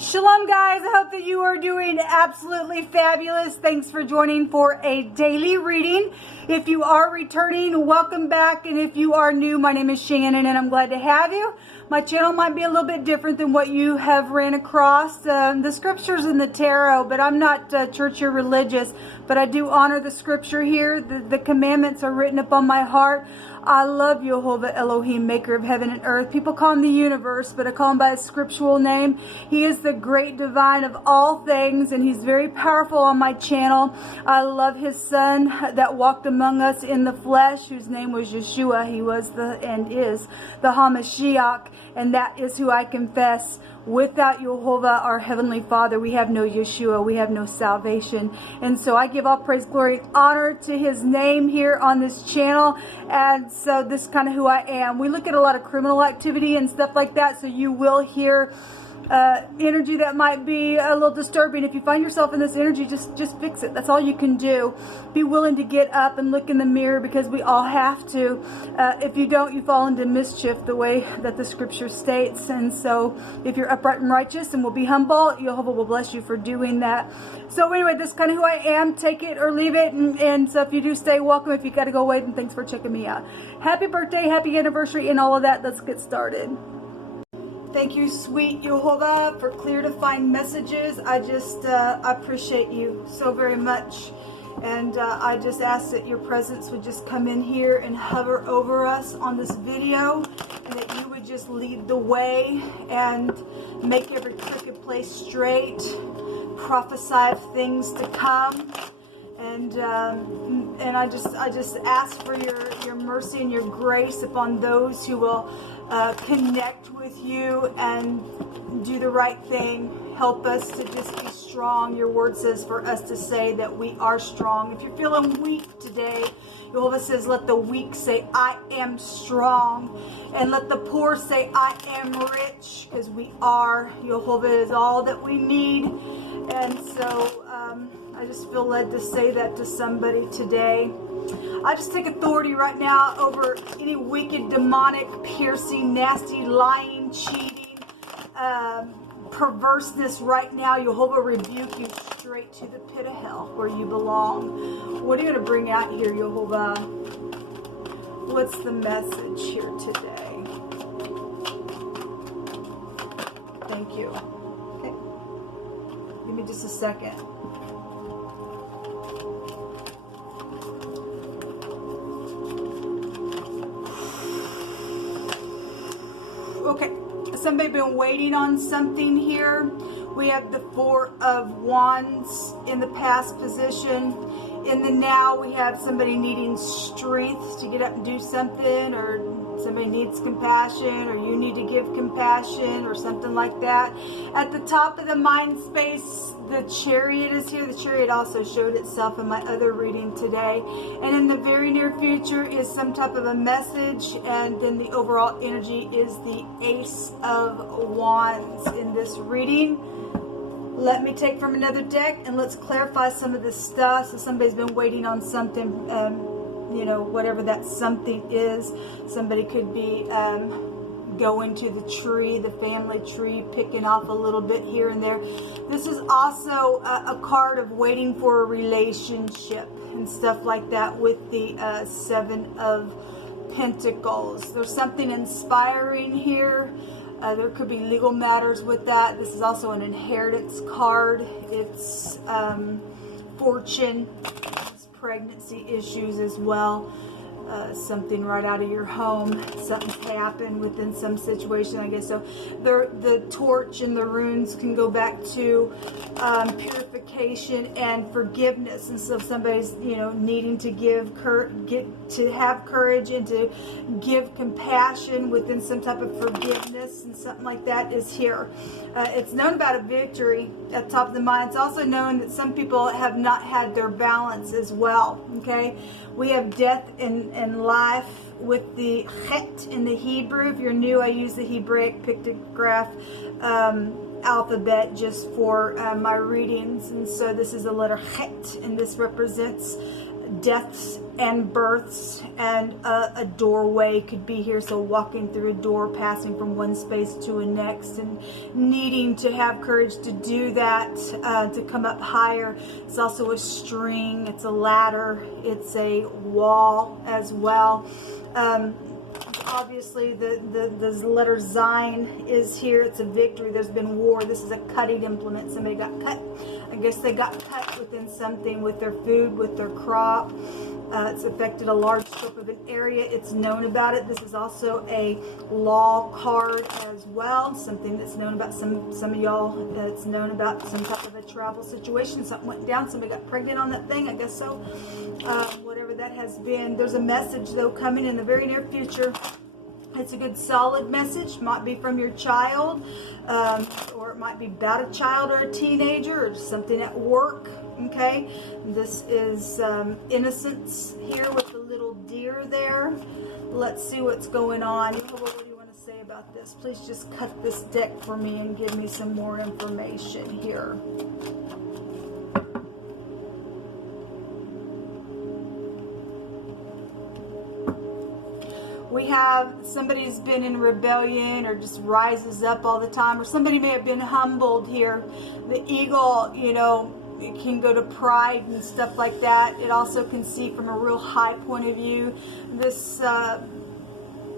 Shalom guys, I hope that you are doing absolutely fabulous. Thanks for joining for a daily reading. If you are returning, welcome back. And if you are new, my name is Shannon and I'm glad to have you. My channel might be a little bit different than what you have ran across. The scriptures in the tarot, but I'm not church or religious, but I do honor the scripture here. The commandments are written upon my heart. I love Yehovah Elohim, maker of heaven and earth. People call him the universe, but I call him by his scriptural name. He is the great divine of all things, and he's very powerful on my channel. I love his son that walked among us in the flesh, whose name was Yeshua. He was and is the HaMashiach, and that is who I confess. Without Yehovah, our Heavenly Father, we have no Yeshua, we have no salvation. And so I give all praise, glory, and honor to his name here on this channel. And so this is kind of who I am. We look at a lot of criminal activity and stuff like that, so you will hear energy that might be a little disturbing. If you find yourself in this energy, just fix it. That's all you can do. Be willing to get up and look in the mirror, because we all have to. If you don't, you fall into mischief, the way that the scripture states. And so if you're upright and righteous and will be humble, Jehovah will bless you for doing that. So anyway, this is kind of who I am. Take it or leave it. And so if you do, stay welcome. If you got to go away, then thanks for checking me out. Happy birthday, happy anniversary, and all of that. Let's get started. Thank you, sweet Yehovah, for clear to find messages. I appreciate you so very much. And I just ask that your presence would just come in here and hover over us on this video, and that you would just lead the way and make every crooked place straight, prophesy of things to come. And I just ask for your mercy and your grace upon those who will connect with you and do the right thing. Help us to just be strong. Your word says for us to say that we are strong. If you're feeling weak today, Jehovah says, let the weak say, I am strong. And let the poor say, I am rich, because we are. Jehovah is all that we need. And so I just feel led to say that to somebody today. I just take authority right now over any wicked, demonic, piercing, nasty, lying, cheating, perverseness right now. Jehovah rebuke you straight to the pit of hell where you belong. What are you going to bring out here, Jehovah? What's the message here today? Thank you. Okay. Give me just a second. Okay, somebody been waiting on something here. We have the Four of Wands in the past position. In the now, we have somebody needing strength to get up and do something, or somebody needs compassion, or you need to give compassion, or something like that. At the top of the mind space, the Chariot is here. The Chariot also showed itself in my other reading today. And in the very near future is some type of a message. And then the overall energy is the Ace of Wands in this reading. Let me take from another deck and let's clarify some of this stuff. So somebody's been waiting on something, you know, whatever that something is. Somebody could be going to the tree, the family tree, picking off a little bit here and there. This is also a card of waiting for a relationship and stuff like that with the Seven of Pentacles. There's something inspiring here. There could be legal matters with that. This is also an inheritance card. It's fortune, it's pregnancy issues as well. Something right out of your home. Something's happened within some situation, I guess. So the torch and the runes can go back to purification and forgiveness. And so if somebody's, you know, needing to have courage and to give compassion within some type of forgiveness and something like that is here. It's known about a victory at the top of the mind. It's also known that some people have not had their balance as well. Okay, we have death and life with the chet in the Hebrew. If you're new, I use the Hebraic pictograph alphabet just for my readings. And so this is a letter chet, and this represents deaths and births, and a doorway could be here. So walking through a door, passing from one space to a next, and needing to have courage to do that, to come up higher. It's also a string, it's a ladder, it's a wall as well. Obviously the letter Zion is here. It's a victory. There's been war. This is a cutting implement. Somebody got cut. I guess they got cut within something, with their food, with their crop. It's affected a large scope of an area. It's known about it. This is also a law card as well. Something that's known about some of y'all. It's known about some type of a travel situation. Something went down. Somebody got pregnant on that thing. I guess so. Whatever that has been. There's a message though coming in the very near future. It's a good solid message. Might be from your child, or it might be about a child or a teenager, or something at work. Okay, this is innocence here with the little deer there. Let's see what's going on. What do you want to say about this? Please just cut this deck for me and give me some more information here. We have somebody's been in rebellion, or just rises up all the time, or somebody may have been humbled here. The eagle, you know, it can go to pride and stuff like that. It also can see from a real high point of view. This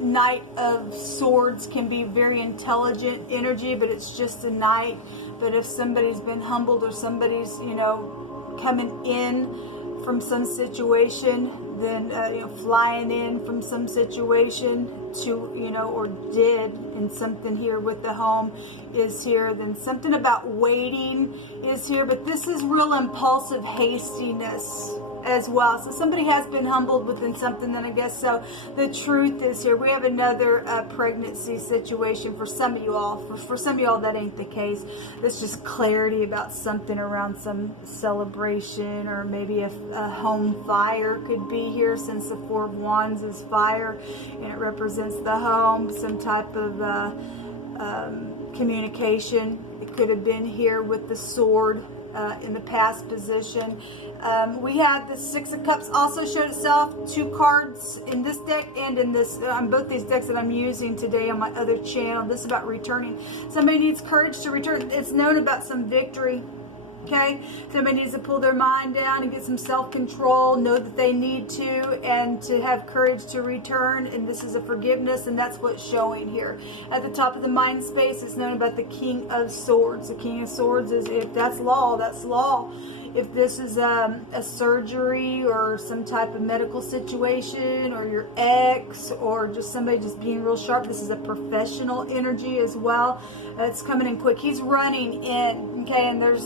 Knight of Swords can be very intelligent energy, but it's just a knight. But if somebody's been humbled, or somebody's, you know, coming in from some situation, then you know, flying in from some situation to, you know, or did in something here with the home is here. Then something about waiting is here, but this is real impulsive hastiness as well. So somebody has been humbled within something, then I guess so. The truth is here. We have another pregnancy situation for some of you all. For some of you all, that ain't the case. That's just clarity about something around some celebration, or maybe a home fire could be here, since the Four of Wands is fire and it represents the home. Some type of communication. It could have been here with the sword in the past position. We had the Six of Cups also showed itself. 2 cards in this deck and in this, on both these decks that I'm using today on my other channel. This is about returning. Somebody needs courage to return. It's known about some victory. Okay, somebody needs to pull their mind down and get some self-control, know that they need to, and to have courage to return. And this is a forgiveness, and that's what's showing here. At the top of the mind space, it's known about the King of Swords. The King of Swords is, if that's law, that's law. If this is a surgery or some type of medical situation, or your ex, or just somebody just being real sharp, this is a professional energy as well. It's coming in quick. He's running in, okay, and there's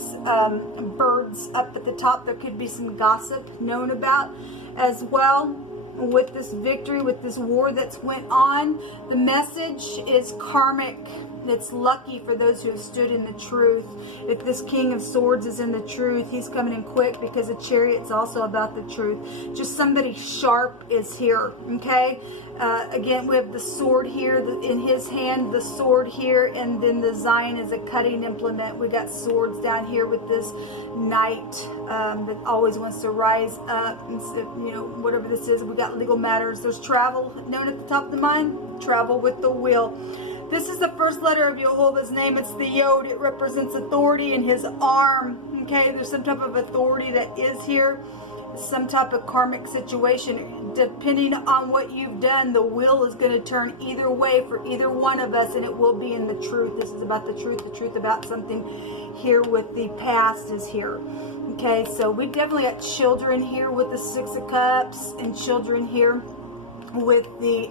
birds up at the top. There could be some gossip known about as well. With this victory, with this war that's went on, the message is karmic. It's lucky for those who have stood in the truth. If this King of Swords is in the truth, he's coming in quick, because a Chariot's also about the truth. Just somebody sharp is here, okay? Again, we have the sword here in his hand, the sword here, and then the Zion is a cutting implement. We got swords down here with this knight that always wants to rise up, and, you know, whatever this is. We got legal matters. There's travel known at the top of the mind, travel with the wheel. This is the first letter of YHVH's name. It's the Yod. It represents authority in his arm. Okay, there's some type of authority that is here. Some type of karmic situation. Depending on what you've done, the wheel is going to turn either way for either one of us, and it will be in the truth. This is about the truth about something here with the past is here. Okay, so we definitely got children here with the Six of Cups, and children here with the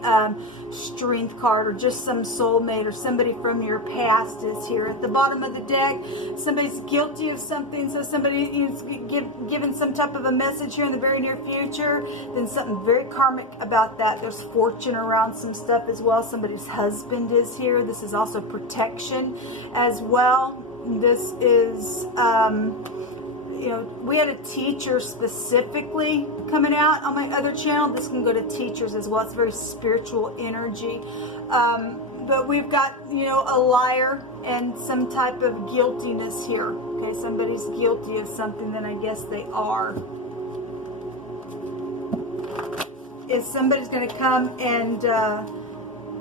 Strength card, or just some soulmate or somebody from your past is here. At the bottom of the deck, somebody's guilty of something, so somebody is given some type of a message here in the very near future. Then something very karmic about that. There's fortune around some stuff as well. Somebody's husband is here. This is also protection as well. This is you know, we had a teacher specifically coming out on my other channel. This can go to teachers as well. It's very spiritual energy. But we've got, you know, a liar and some type of guiltiness here. Okay, somebody's guilty of something, then I guess they are. is somebody's going to come and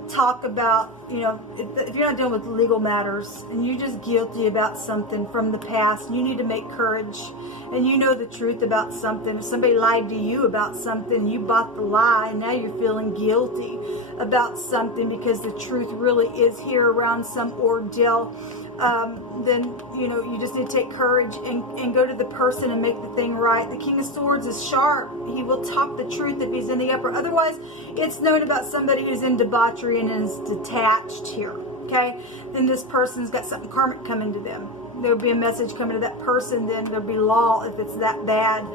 talk about, you know, if you're not dealing with legal matters and you're just guilty about something from the past, you need to make courage, and you know the truth about something. If somebody lied to you about something, you bought the lie, and now you're feeling guilty about something because the truth really is here around some ordeal, then, you know, you just need to take courage and go to the person and make the thing right. The King of Swords is sharp. He will talk the truth if he's in the upper. Otherwise, it's known about somebody who's in debauchery and is detached here, okay? Then this person's got something karmic coming to them. There'll be a message coming to that person, then there'll be law if it's that bad.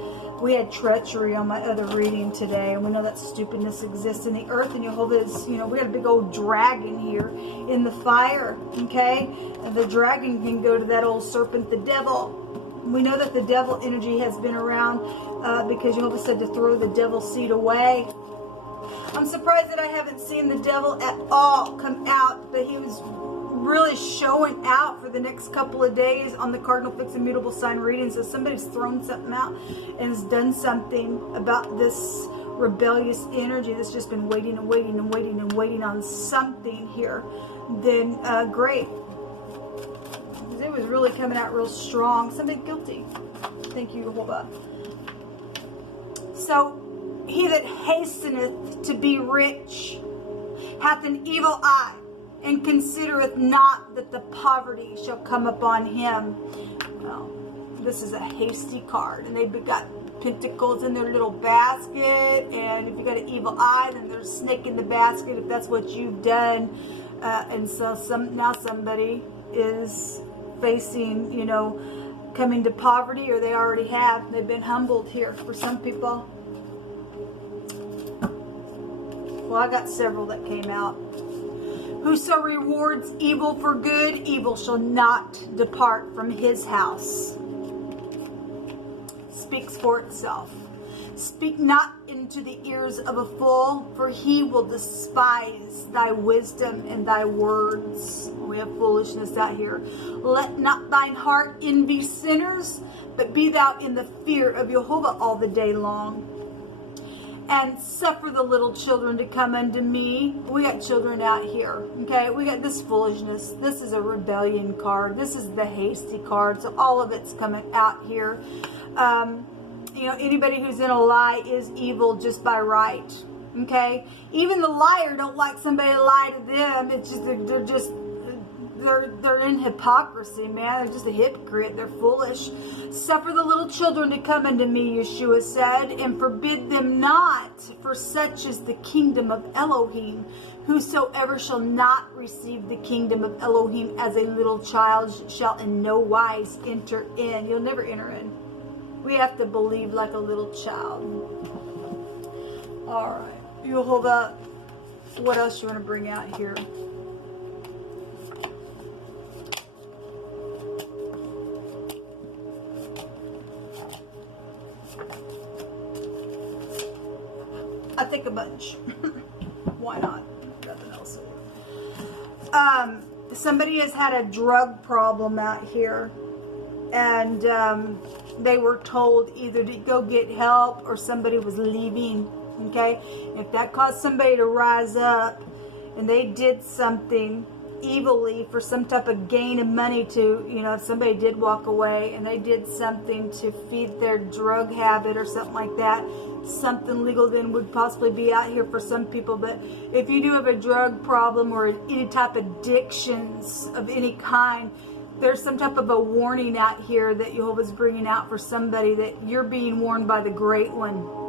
We had treachery on my other reading today, and we know that stupidness exists in the earth, and Jehovah is, you know, we got a big old dragon here in the fire, okay? And the dragon can go to that old serpent, the devil. We know that the devil energy has been around because Jehovah said to throw the devil seed away. I'm surprised that I haven't seen the devil at all come out, but he was really showing out for the next couple of days on the Cardinal Fixed and Mutable sign readings. So somebody's thrown something out and has done something about this rebellious energy that's just been waiting and waiting and waiting and waiting on something here. Then great. It was really coming out real strong. Somebody guilty. Thank you, Jehovah. So, he that hasteneth to be rich hath an evil eye, and considereth not that the poverty shall come upon him. Well, this is a hasty card, and they've got pentacles in their little basket, and if you got an evil eye, then there's a snake in the basket if that's what you've done. And so now somebody is facing, you know, coming to poverty, or they already have. They've been humbled here for some people. Well, I got several that came out. Whoso rewards evil for good, evil shall not depart from his house. Speaks for itself. Speak not into the ears of a fool, for he will despise thy wisdom and thy words. We have foolishness out here. Let not thine heart envy sinners, but be thou in the fear of Jehovah all the day long. And suffer the little children to come unto me. We got children out here, okay? We got this foolishness. This is a rebellion card. This is the hasty card. So all of it's coming out here. You know, anybody who's in a lie is evil just by right, okay? Even the liar don't like somebody to lie to them. It's just they're in hypocrisy, man. They're just a hypocrite. They're foolish. Suffer the little children to come unto me, Yeshua said, and forbid them not, for such is the kingdom of Elohim. Whosoever shall not receive the kingdom of Elohim as a little child shall in no wise enter in. You'll never enter in. We have to believe like a little child. All right. Jehovah, what else you want to bring out here? I think a bunch. Why not? Nothing else. Somebody has had a drug problem out here, and they were told either to go get help or somebody was leaving. Okay, if that caused somebody to rise up and they did something evilly for some type of gain of money, to, you know, if somebody did walk away and they did something to feed their drug habit or something like that, something legal then would possibly be out here for some people. But if you do have a drug problem or any type of addictions of any kind, there's some type of a warning out here that Jehovah's bringing out for somebody, that you're being warned by the Great One.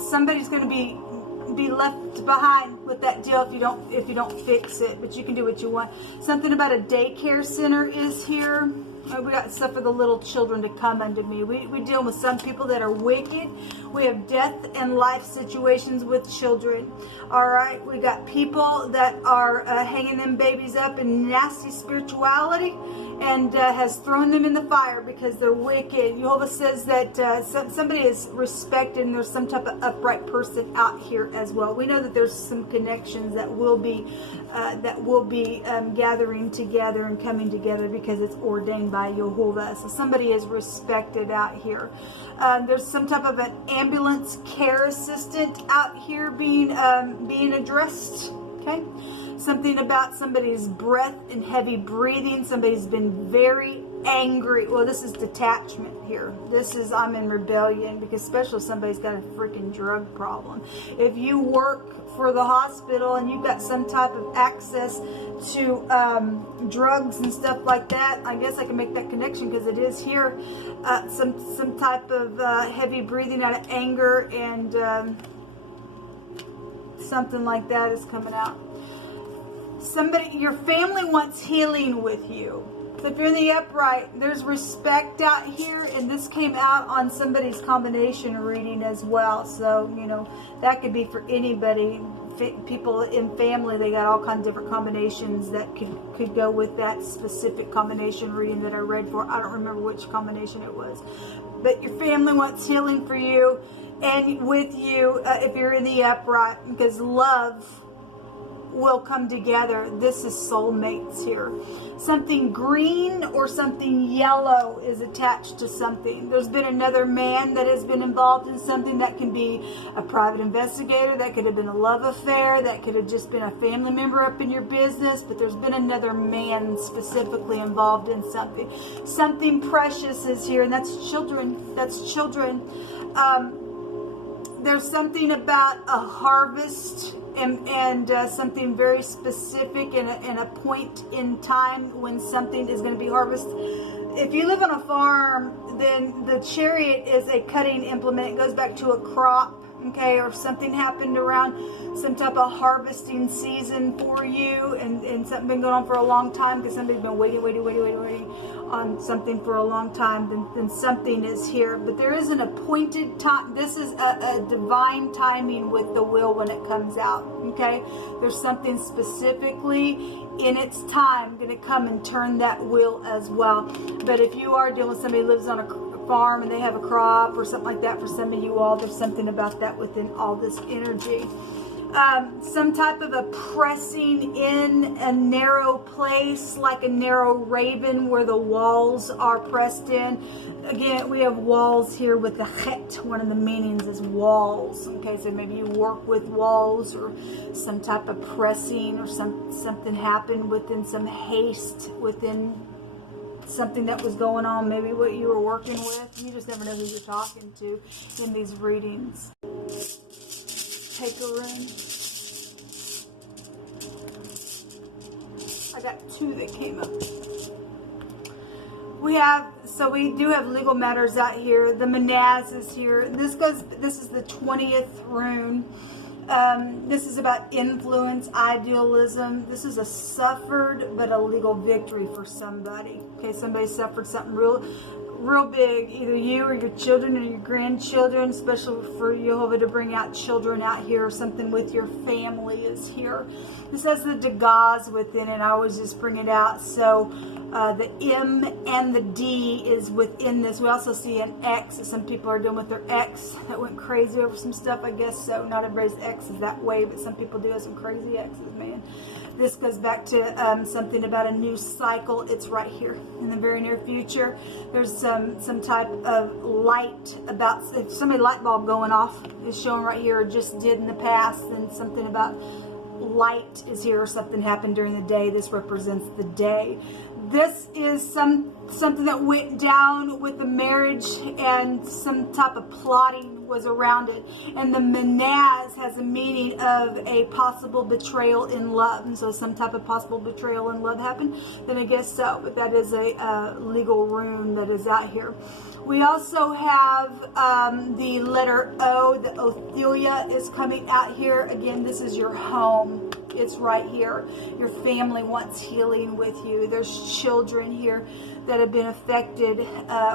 Somebody's going to be left behind with that deal if you don't fix it, but you can do what you want. Something about a daycare center is here. We got stuff for the little children to come unto me. We deal with some people that are wicked. We have death and life situations with children. All right, we got people that are hanging them babies up in nasty spirituality and has thrown them in the fire because they're wicked. Jehovah says that somebody is respected, and there's some type of upright person out here as well. We know that there's some connections that will be that will be gathering together and coming together because it's ordained by YHVH's. So somebody is respected out here. There's some type of an ambulance care assistant out here being addressed. Okay, something about somebody's breath and heavy breathing. Somebody's been very angry. Well, this is detachment here. This is I'm in rebellion, because especially somebody's got a freaking drug problem. If you work for the hospital and you've got some type of access to drugs and stuff like that, I guess I can make that connection because it is here. Some type of heavy breathing out of anger, and something like that is coming out. Somebody, your family wants healing with you. So if you're in the upright, there's respect out here, and this came out on somebody's combination reading as well. So, you know, that could be for anybody. People in family, they got all kinds of different combinations that could go with that specific combination reading that I read for. I don't remember which combination it was. But your family wants healing for you and with you if you're in the upright, because love will come together. This is soulmates here. Something green or something yellow is attached to something. There's been another man that has been involved in something. That can be a private investigator, that could have been a love affair, that could have just been a family member up in your business, but there's been another man specifically involved in something. Something precious is here, and that's children. That's children. There's something about a harvest and something very specific and a point in time when something is going to be harvested. If you live on a farm, then the chariot is a cutting implement. It goes back to a crop, okay, or if something happened around some type of harvesting season for you, and something been going on for a long time because somebody's been waiting on something for a long time, then something is here. But there is an appointed time. This is a divine timing with the wheel when it comes out, okay? There's something specifically in its time going to come and turn that wheel as well. But if you are dealing with somebody who lives on a farm and they have a crop or something like that, for some of you all, there's something about that within all this energy. Some type of a pressing in a narrow place, like a narrow raven where the walls are pressed in. Again, we have walls here with the het. One of the meanings is walls. Okay, so maybe you work with walls, or some type of pressing, or something happened within some haste within something that was going on, maybe what you were working with. You just never know who you're talking to in these readings. Take a room. I got two that came up. We do have legal matters out here. The Manaz is here. This is the 20th rune. This is about influence, idealism. This is a suffered but a legal victory for somebody. Okay, somebody suffered something real big, either you or your children or your grandchildren, especially for YHVH to bring out children out here, or something with your family is here. This has the Degas within it. I always just bring it out. So the M and the D is within this. We also see an X that some people are doing with their ex that went crazy over some stuff, I guess. So not everybody's ex is that way, but some people do have some crazy exes, man. This goes back to something about a new cycle. It's right here in the very near future. There's some type of light about, if somebody light bulb going off is showing right here, or just did in the past, then something about light is here, or something happened during the day. This represents the day. This is something that went down with the marriage, and some type of plotting was around it. And the Manaz has a meaning of a possible betrayal in love. And so some type of possible betrayal in love happened, then I guess so. But that is a legal rune that is out here. We also have the letter O. The Othelia is coming out here. Again, this is your home. It's right here. Your family wants healing with you. There's children here that have been affected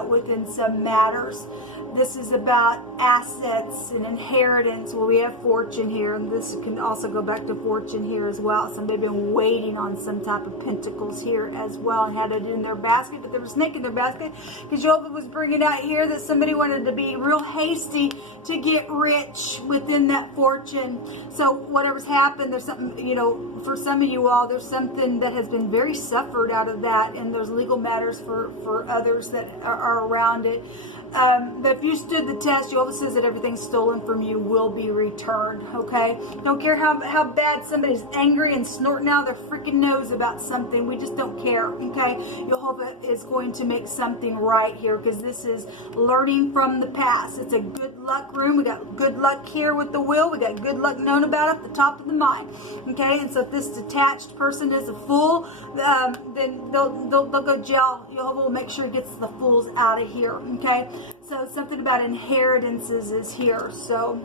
within some matters. This is about assets and inheritance. Well, we have fortune here, and this can also go back to fortune here as well. Somebody been waiting on some type of pentacles here as well and had it in their basket, but there was a snake in their basket because Jehovah was bringing out here that somebody wanted to be real hasty to get rich within that fortune. So whatever's happened, there's something, you know, for some of you all, there's something that has been very suffered out of that, and there's legal matters for others that are around it. But if you stood the test, Jehovah says that everything stolen from you will be returned, okay? Don't care how bad somebody's angry and snorting out their freaking nose about something. We just don't care, okay? Jehovah is going to make something right here because this is learning from the past. It's a good luck room. We got good luck here with the wheel. We got good luck known about at the top of the mind, okay? And so if this detached person is a fool, then they'll go jail. Jehovah will make sure he gets the fools out of here, okay? So something about inheritances is here. So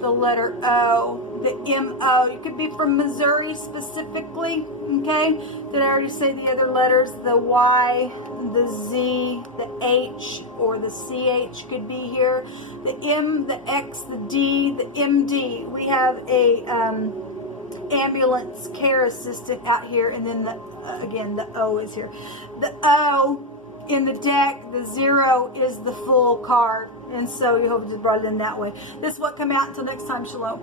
the letter O, the M-O, you could be from Missouri specifically, okay? Did I already say the other letters? The Y, the Z, the H, or the CH could be here. The M, the X, the D, the MD. We have a ambulance care assistant out here, and then again the O is here. The O in the deck, the 0 is the Fool card, and so you hope to brought it in that way. This is what come out. Until next time, shalom.